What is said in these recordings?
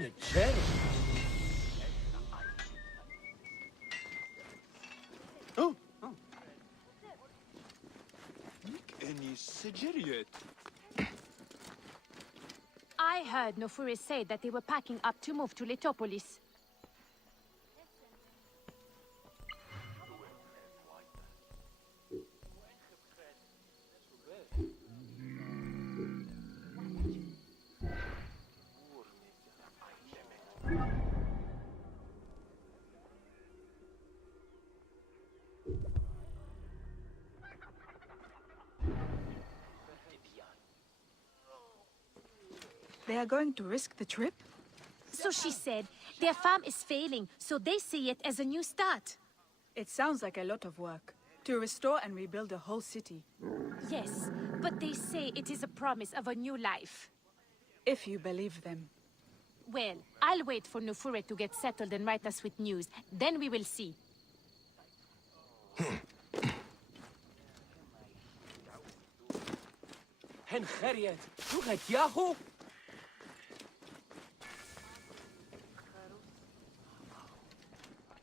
Montreal. Oh. Any Sigiriot? I heard Nofure say that they were packing up to move to Letopolis. They are going to risk the trip? So she said, their farm is failing, so they see it as a new start. It sounds like a lot of work. To restore and rebuild a whole city. Yes, but they say it is a promise of a new life. If you believe them. Well, I'll wait for Nufure to get settled and write us with news. Then we will see. Hen Harriet, look at Yahoo!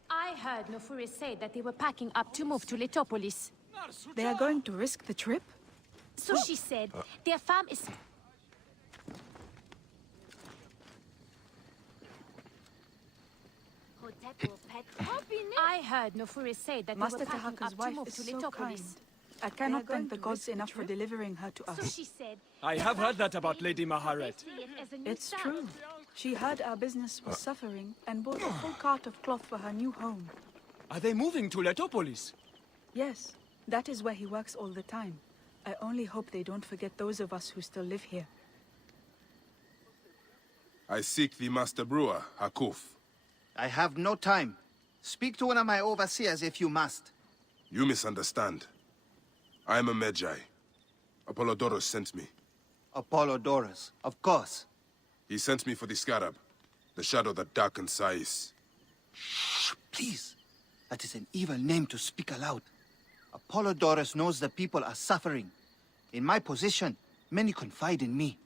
I heard Nofure say that they were packing up to move to Letopolis. They are going to risk the trip? So she said, their farm is... I heard Nofure say that Master they were packing Tahaka's up to wife move is to so Letopolis. kind. I cannot thank the gods enough for delivering her to So us. she said... I have heard that about Lady Maharet. It's true. She heard our business was suffering and bought a full cart of cloth for her new home. Are they moving to Letopolis? Yes, that is where he works all the time. I only hope they don't forget those of us who still live here. I seek the Master Brewer, Hakuf. I have no time. Speak to one of my overseers if you must. You misunderstand. I am a Magi. Apollodorus sent me. Apollodorus, of course. He sent me for the Scarab, the shadow that darkens Sais. Shh, please. That is an evil name to speak aloud. Apollodorus knows the people are suffering. In my position, many confide in me.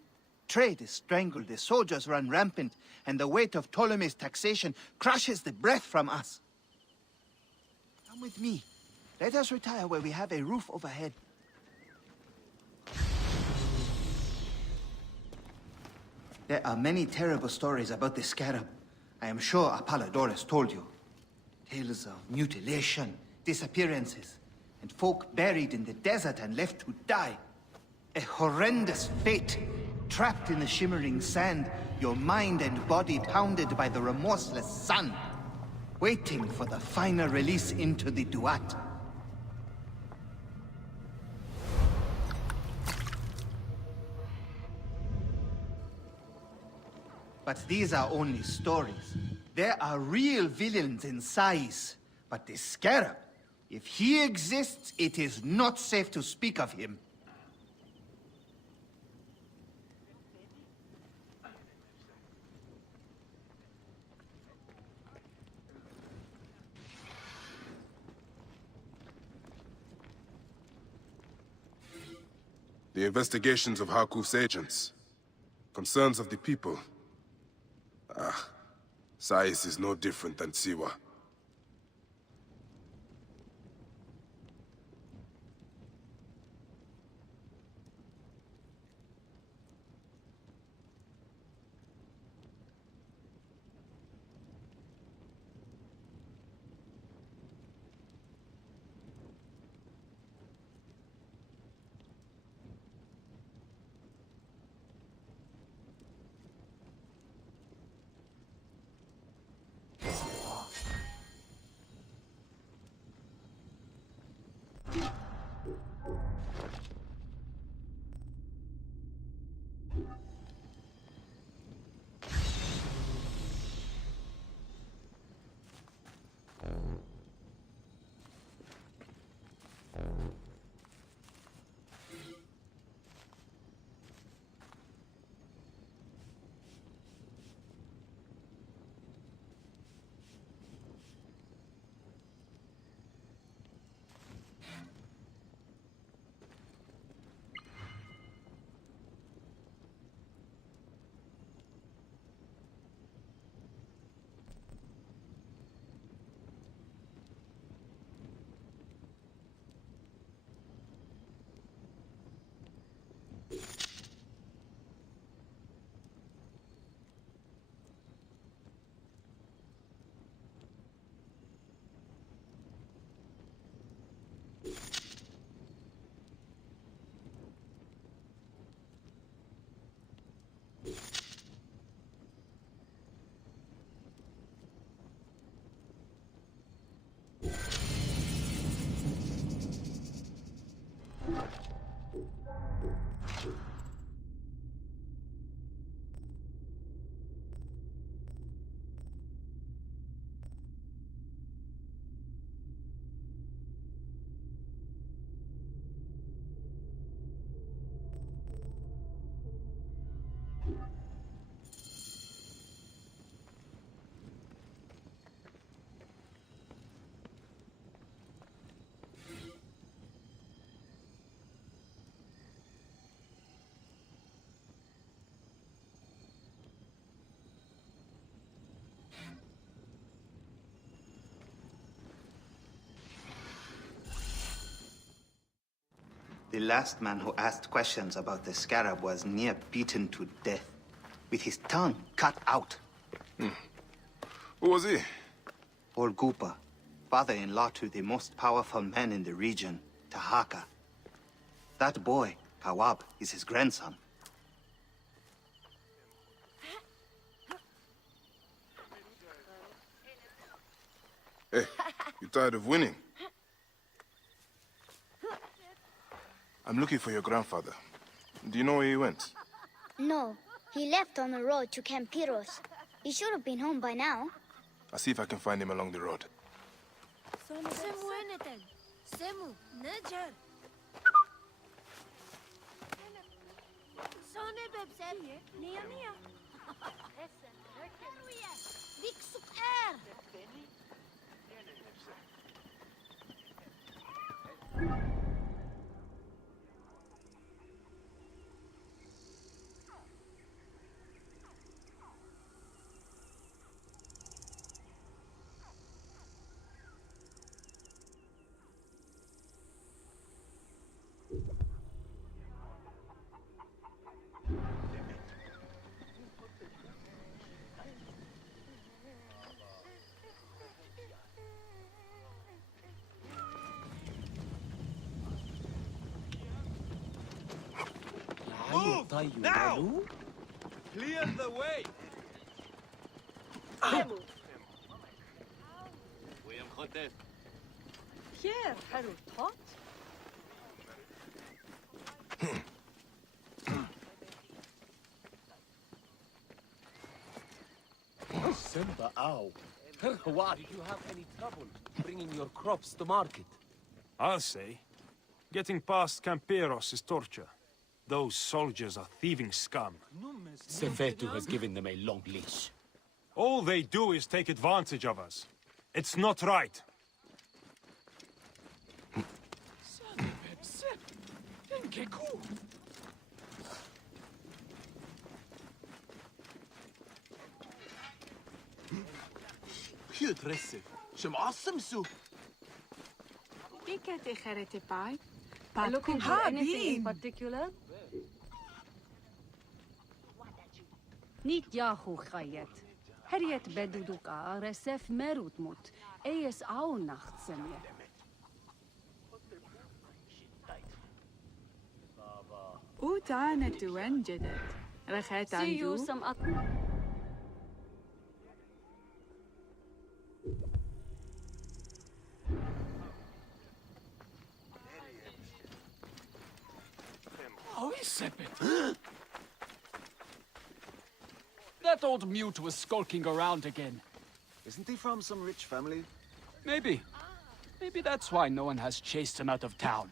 Trade is strangled, the soldiers run rampant, and the weight of Ptolemy's taxation crushes the breath from us. Come with me. Let us retire where we have a roof overhead. There are many terrible stories about the Scarab. I am sure Apollodorus told you. Tales of mutilation, disappearances, and folk buried in the desert and left to die. A horrendous fate. Trapped in the shimmering sand, your mind and body pounded by the remorseless sun. Waiting for the final release into the Duat. But these are only stories. There are real villains in Sais. But the Scarab, if he exists, it is not safe to speak of him. The investigations of Hakuf's agents. Concerns of the people. Sais is no different than Siwa. The last man who asked questions about the Scarab was near beaten to death, with his tongue cut out. Who was he? Old Goopa, father-in-law to the most powerful man in the region, Tahaka. That boy, Kawab, is his grandson. Hey, you tired of winning? I'm looking for your grandfather. Do you know where he went? No, he left on the road to Campiros. He should have been home by now. I'll see if I can find him along the road. Move! Now! Clear the way! Pierre, Harold Tot? Simba, ow. Why did you have any trouble bringing your crops to market? I'll say. Getting past Camperos is torture. Those soldiers are thieving scum. Sefetu has given them a long leash. All they do is take advantage of us. It's not right. Looking for anything in particular? Niet Yahoo Khayet. Harriet Beduduka, Resef Merutmut, Eyes Au Nachtsemje. Utane tu enjedet. Reget See you some at. Oh, Sap-Meh. That old mute was skulking around again. Isn't he from some rich family? Maybe. Maybe that's why no one has chased him out of town.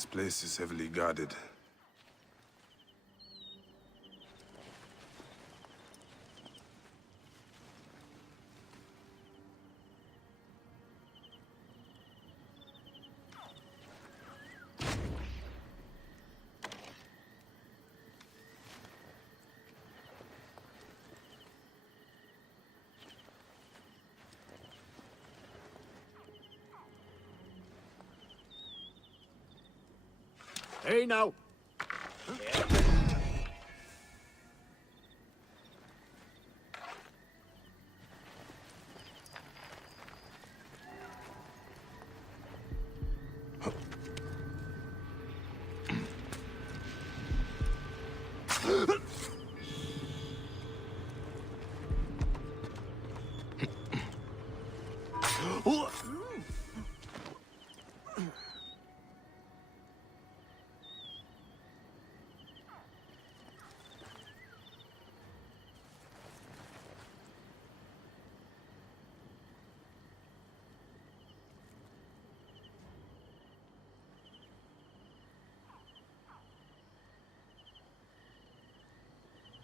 This place is heavily guarded. Hey now!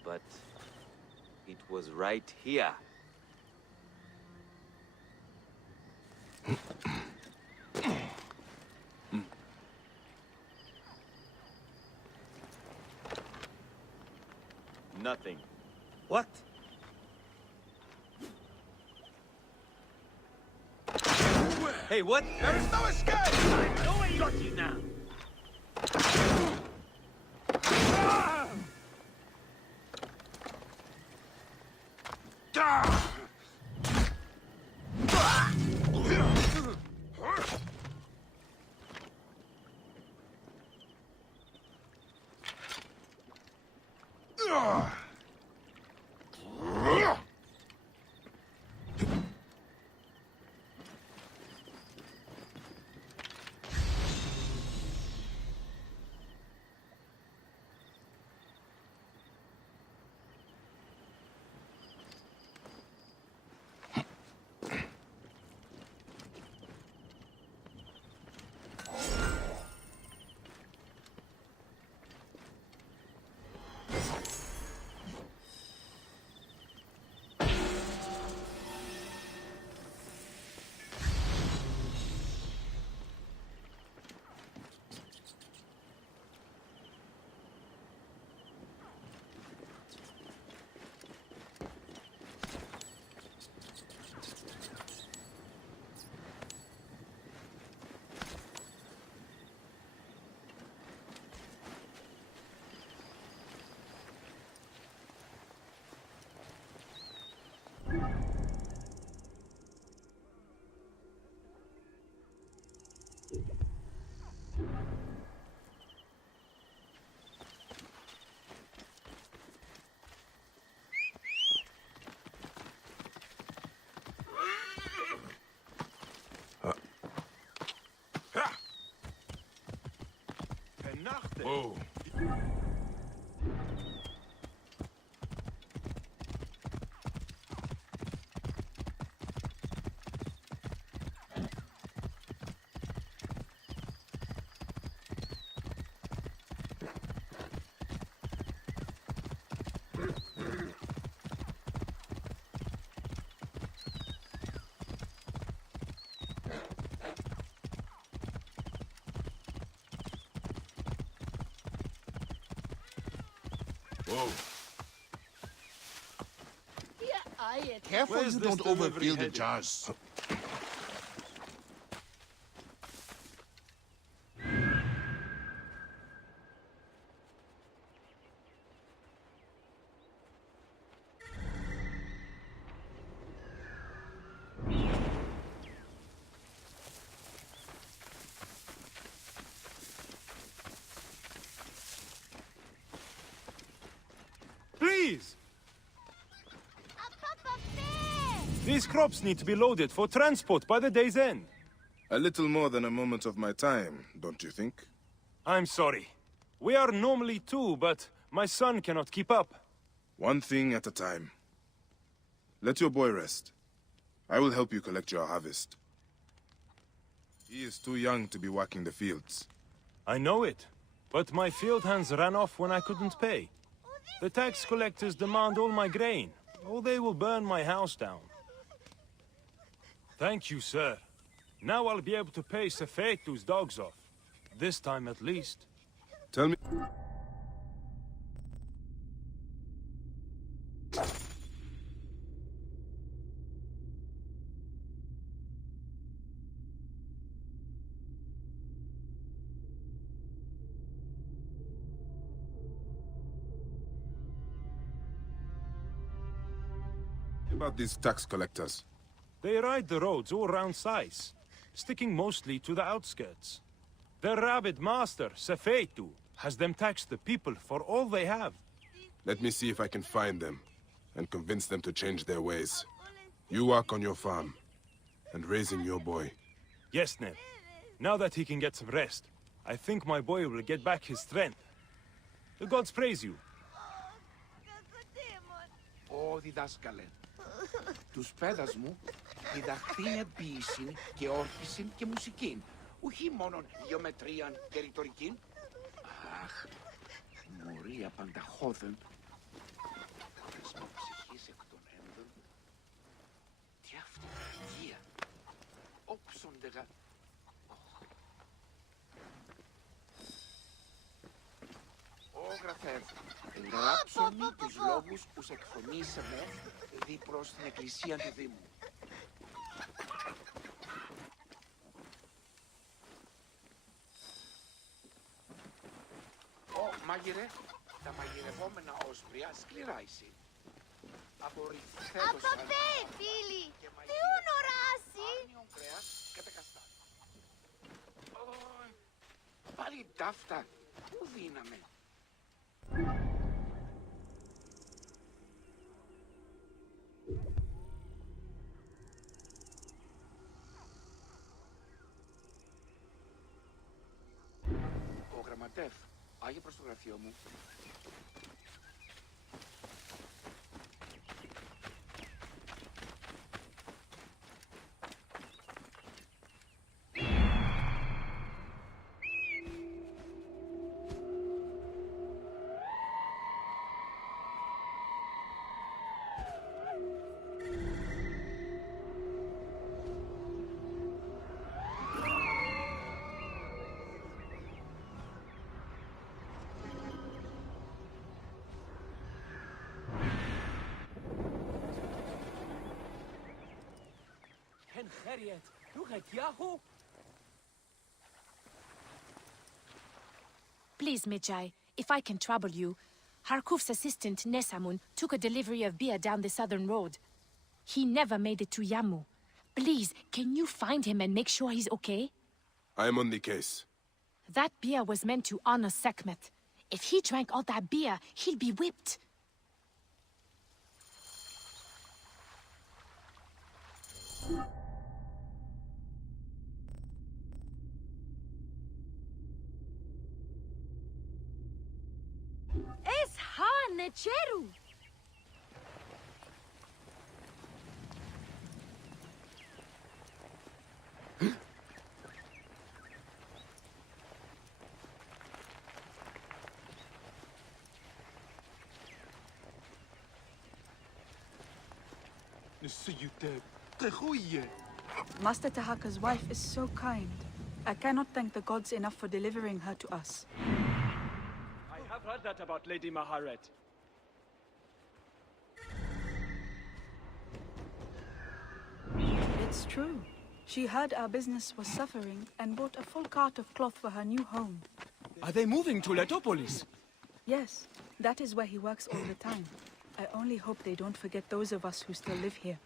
But it was right here. Nothing. What? Hey, what? There is no escape! I know I got you now! Whoa. Whoa. Careful Where's you this don't delivery overfill the headed? jars. Please! These crops need to be loaded for transport by the day's end. A little more than a moment of my time, don't you think? I'm sorry. We are normally two, but my son cannot keep up. One thing at a time. Let your boy rest. I will help you collect your harvest. He is too young to be working the fields. I know it, but my field hands ran off when I couldn't pay. The tax collectors demand all my grain, or they will burn my house down. Thank you, sir. Now I'll be able to pay SerPaio's dogs off. This time at least. Tell me... about these tax collectors. They ride the roads all round Sais, sticking mostly to the outskirts. Their rabid master, SerPaio, has them tax the people for all they have. Let me see if I can find them, and convince them to change their ways. You work on your farm, and raising your boy. Yes, Ned. Now that he can get some rest, I think my boy will get back his strength. The gods praise you. Ω διδάσκαλε, τους πέδας μου διδαχθήνε ποίησιν και όρθισιν και μουσικήν, ουχή μόνον γεωμετρίαν και ρητορικήν. Αχ, μωρία πανταχώδεν, χρησμό ψυχής εκ των έντων. Τι αυτή η υγεία, όψοντεγα. Ω γραφεύ, γράψον τους λόγους ους εκφωνήσαμε δι προς την εκκλησία του Δήμου. Ω μάγειρε, τα μαγειρευόμενα όσπρια σκληρά εισι. Απορριφθέντος Απαπέ, φίλοι! Τι ονοράσει! Άρνιον κρέας κατακαστά. Πάλι ταύτα, πού δύναμε. Ο γραμματεύ, άγιε προς το γραφείο μου. Please, Medjay, if I can trouble you, Harkuf's assistant, Nesamun, took a delivery of beer down the southern road. He never made it to Yamu. Please, can you find him and make sure he's okay? I am on the case. That beer was meant to honor Sap-Meh. If he drank all that beer, he'll be whipped. Necheru! Master Tahaka's wife is so kind. I cannot thank the gods enough for delivering her to us. I have heard that about Lady Maharet. It's true. She heard our business was suffering and bought a full cart of cloth for her new home. Are they moving to Letopolis? Yes, that is where he works all the time. I only hope they don't forget those of us who still live here.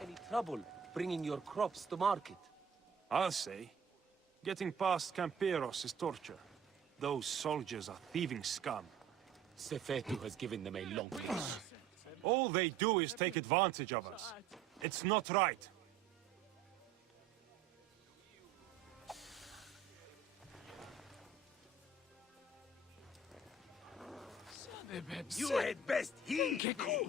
Any trouble bringing your crops to market? I'll say. Getting past Camperos is torture. Those soldiers are thieving scum. SerPaio has given them a long leash. All they do is take advantage of us. It's not right. You had best heed me.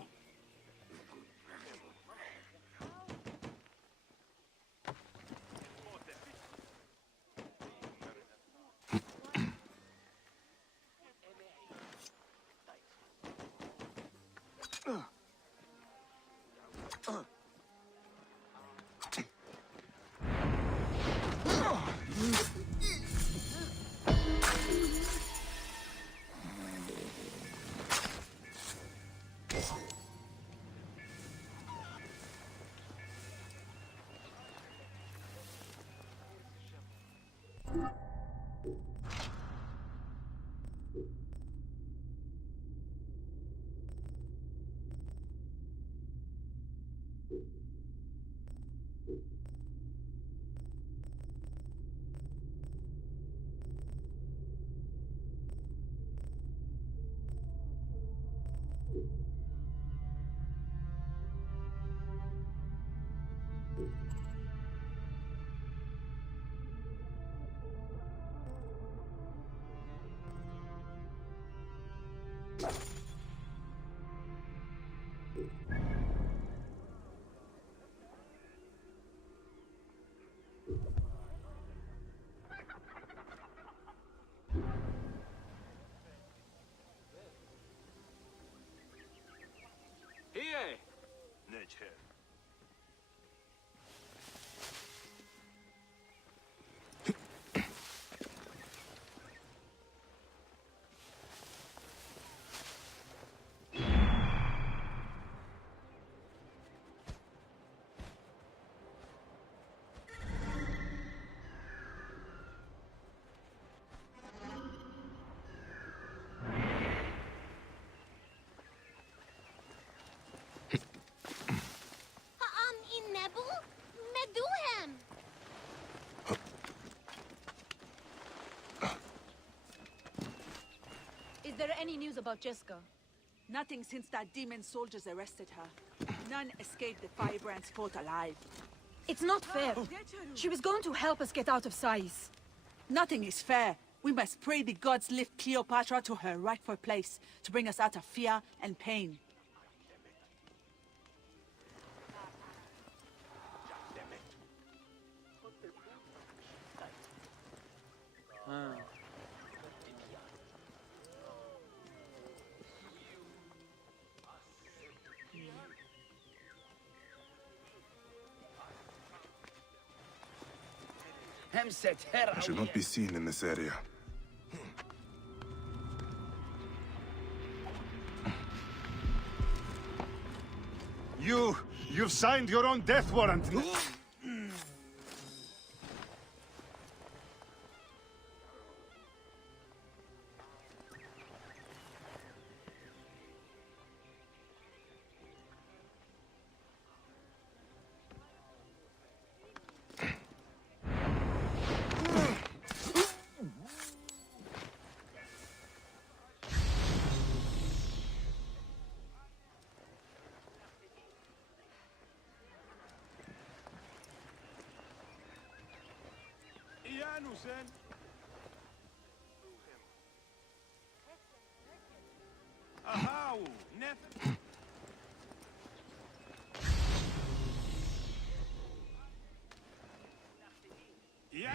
Here! In Nebu? Meduhem! Is there any news about Jessica? Nothing since that demon soldiers arrested her. None escaped the Firebrand's fort alive. It's not fair. She was going to help us get out of size. Nothing is fair. We must pray the gods lift Cleopatra to her rightful place to bring us out of fear and pain. I should not be seen in this area. You've signed your own death warrant. Ahau, Nef. Yeah.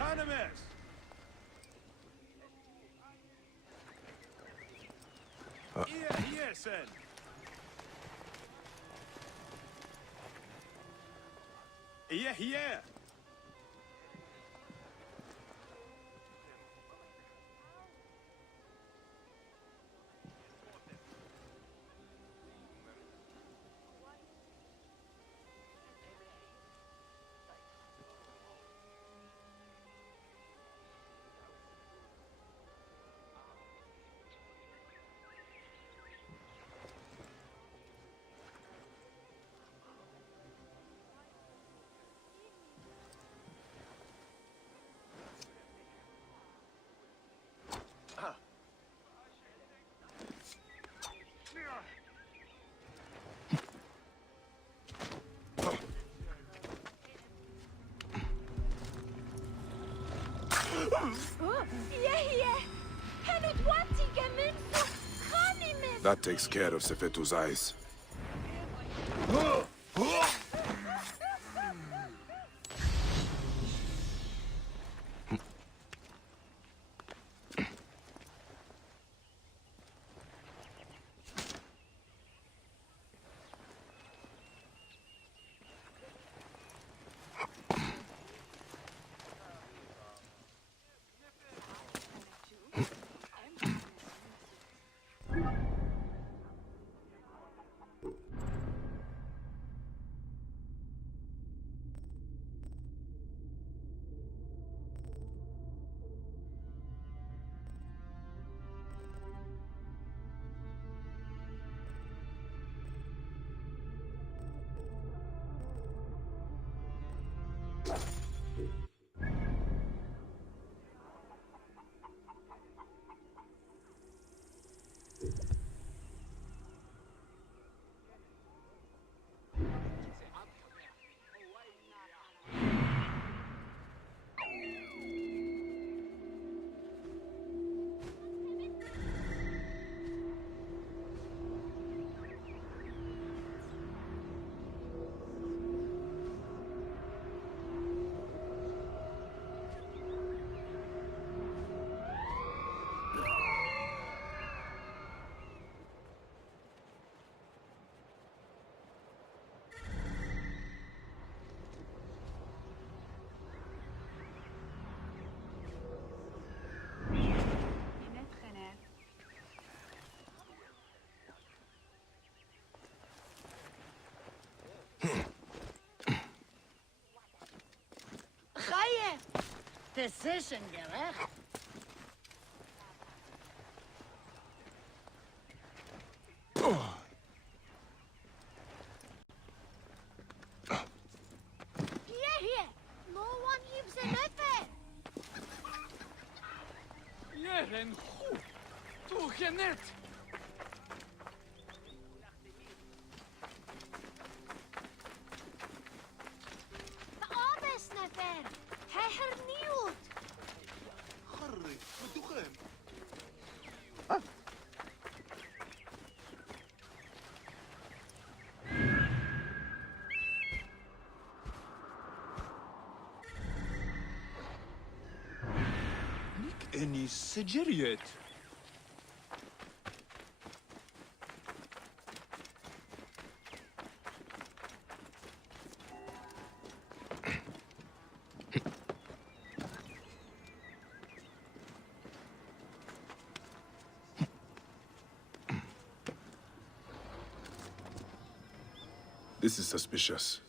Hanames. Yeah, sen. Yeah. That takes care of Sefetu's eyes. Decision gerecht. Here. No one lives in it. Jeren goed. Tu genet. Abes nefer. Hij hernieuwt. Harry, wat doe je? Nick eni seġeriet. This is suspicious.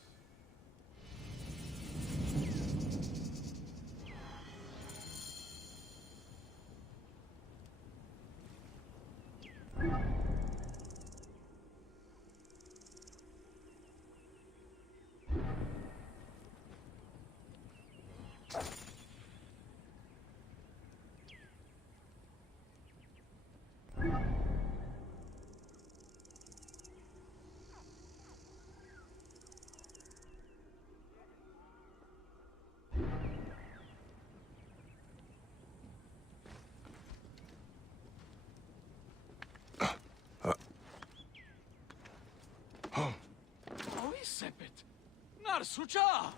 Oi sepet. Nar suça.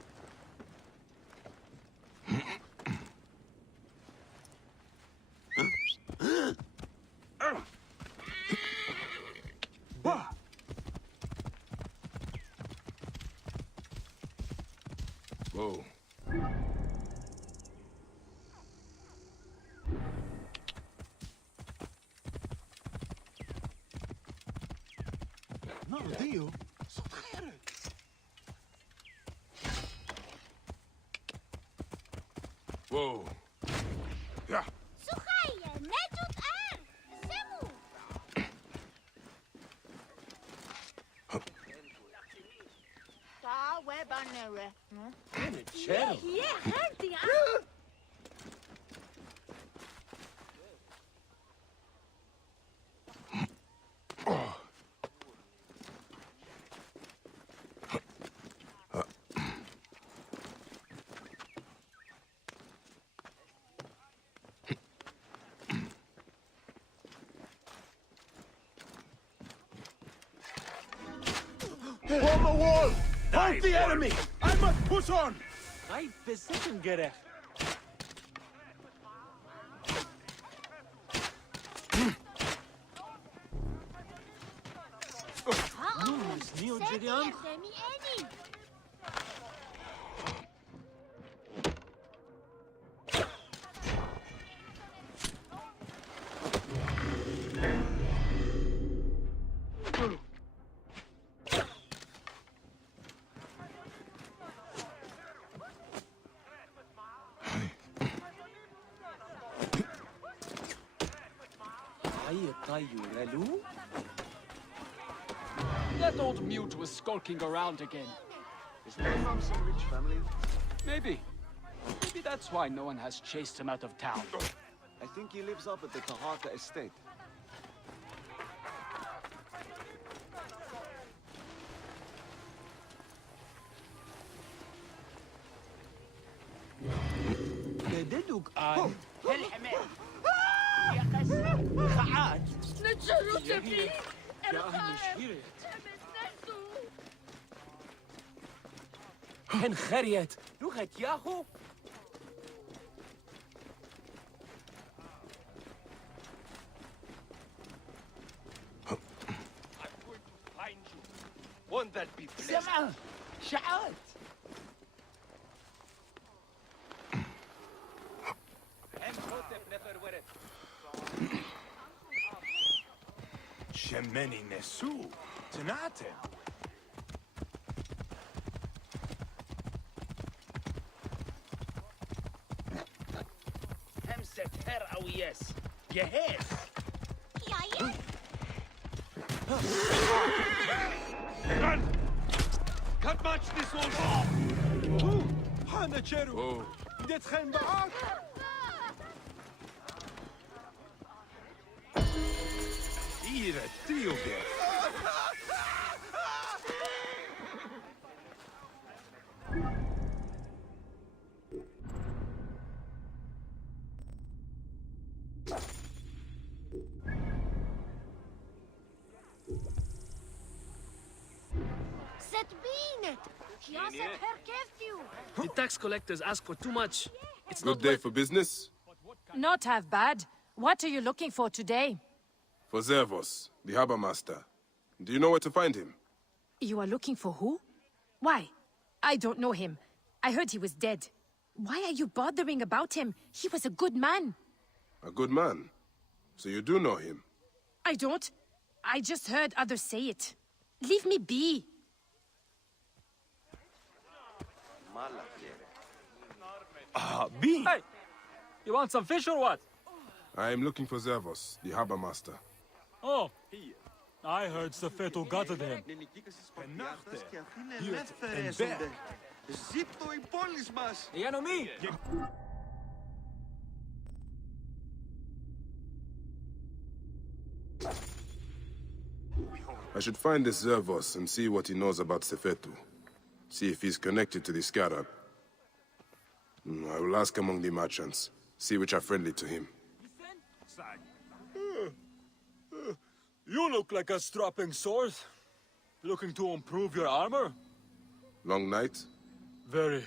Whoa. No, Dio. Whoa. Yeah. Suchaje, netut Semu. Ta webanere. Hier, hertie. On the wall! Hold the enemy! I must push on! Right position, Gerech. Sap-Meh demi eni. That old mute was skulking around again. Is he from some rich family? Maybe. Maybe that's why no one has chased him out of town. I think he lives up at the Kahaka estate. Deduk an. Khaat. Hen Khariat. Look at Yahoo. I'm going to find you. Won't that be blessed? Sap-Meh! Sha'at! Shemeni Nesu. Tanate. Hamseter awiyes. Yehes. Run! Cut much this old. Hana Cheru. Dit geen behaag. Hier het trio weer. The tax collectors ask for too much. It's Good day for business? Not half bad. What are you looking for today? For Zervos, the harbor master. Do you know where to find him? You are looking for who? Why? I don't know him. I heard he was dead. Why are you bothering about him? He was a good man. A good man? So you do know him? I don't. I just heard others say it. Leave me be. B. Hey! You want some fish or what? I am looking for Zervos, the harbor master. Oh, I heard Safeto gutted him. The enemy! I should find this Zervos and see what he knows about Sefetu. See if he's connected to the Scarab. I will ask among the merchants, see which are friendly to him. You look like a strapping sword. Looking to improve your armor? Long night? Very.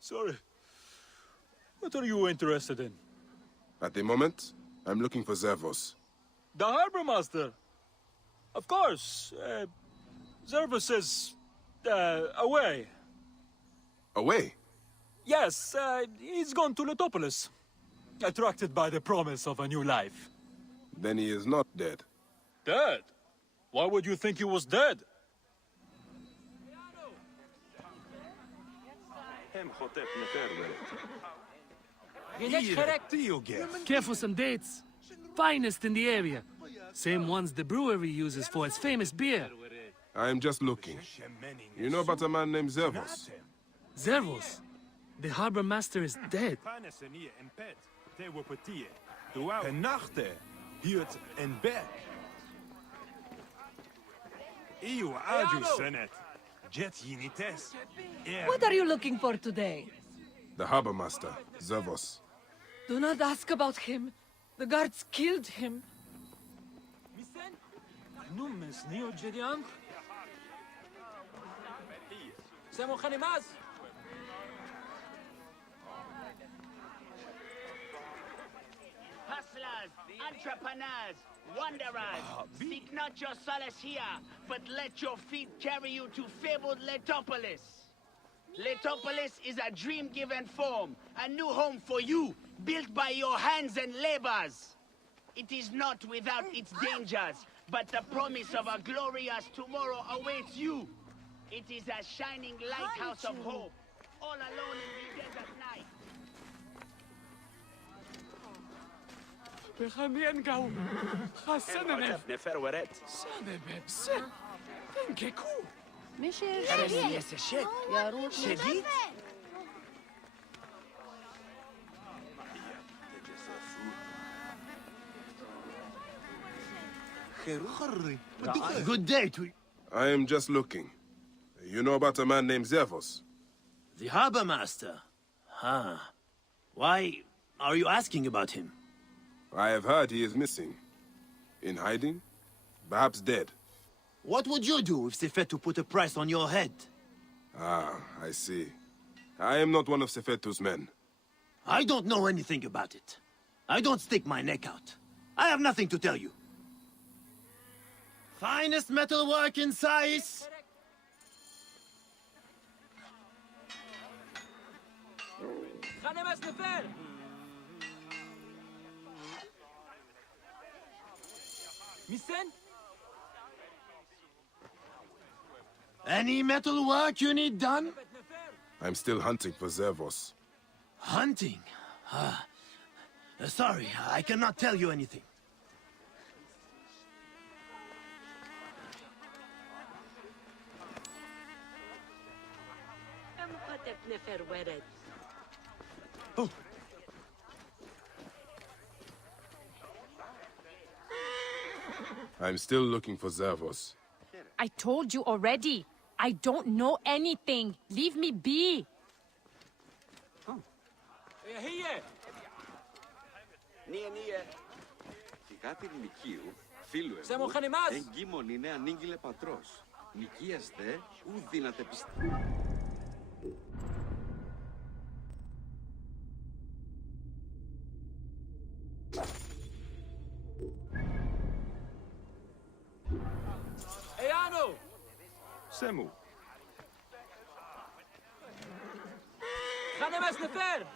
Sorry. What are you interested in? At the moment, I'm looking for Zervos. The harbor master. Of course. Zervos is... away. Away? Yes, he's gone to Letopolis. Attracted by the promise of a new life. Then he is not dead. Dead? Why would you think he was dead? Careful some dates. Finest in the area. Same ones the brewery uses for its famous beer. I am just looking. You know about a man named Zervos? Zervos? The harbor master is dead. What are you looking for today? The harbor master, Zervos. Do not ask about him. The guards killed him. Numes Neo Jedian? Samo Khanimaz? Hustlers, entrepreneurs, wanderers, seek not your solace here, but let your feet carry you to fabled Letopolis. Letopolis is a dream-given form, a new home for you, built by your hands and labors. It is not without its dangers, but the promise of a glorious tomorrow awaits you. It is a shining lighthouse of hope, all alone in the desert night. بخمين جو خاصنا نفر ورد سنة ببسة تنككو مش يا سشيت يا روح شديد Good day to you. I am just looking. You know about a man named Zervos? The harbor master. Huh. Why are you asking about him? I have heard he is missing. In hiding? Perhaps dead. What would you do if Sefetu put a price on your head? Ah, I see. I am not one of Sefetu's men. I don't know anything about it. I don't stick my neck out. I have nothing to tell you. Finest metalwork in Sais. Khanimaz Nefer! Misen? Any metalwork you need done? I'm still hunting for Zervos. Hunting? Sorry, I cannot tell you anything. Oh. I'm still looking for Zervos. I told you already. I don't know anything. Leave me be. Νίε. Φυγά την Νικίου, φίλου Σέμο εμού, Χανιμάς. εγκύμων είναι ανήγγειλε πατρός. Νικίας δε, ου δύναται πιστεύει. Eano! Semu. Khanimaz Nefer!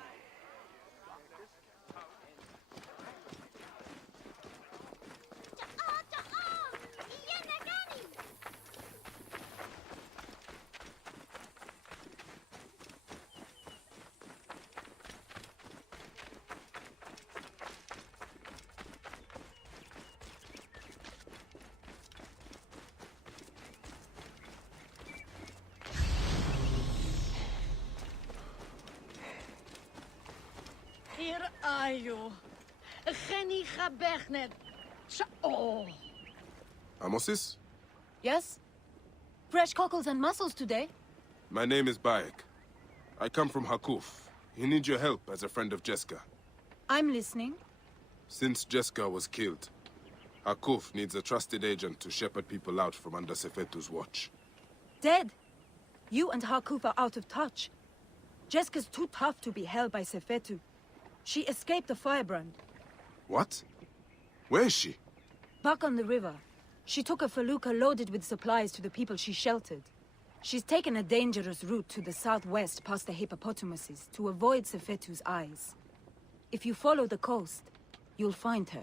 Here are you. Geni Gabechnet. Oh. Amosis? Yes? Fresh cockles and mussels today. My name is Bayek. I come from Hakuf. He needs your help as a friend of Jeska. I'm listening. Since Jeska was killed, Hakuf needs a trusted agent to shepherd people out from under Sefetu's watch. Dead. You and Harkuf are out of touch. Jeska's too tough to be held by Sefetu. She escaped the firebrand. What? Where is she? Back on the river. She took a felucca loaded with supplies to the people she sheltered. She's taken a dangerous route to the southwest past the hippopotamuses to avoid Sefetu's eyes. If you follow the coast, you'll find her.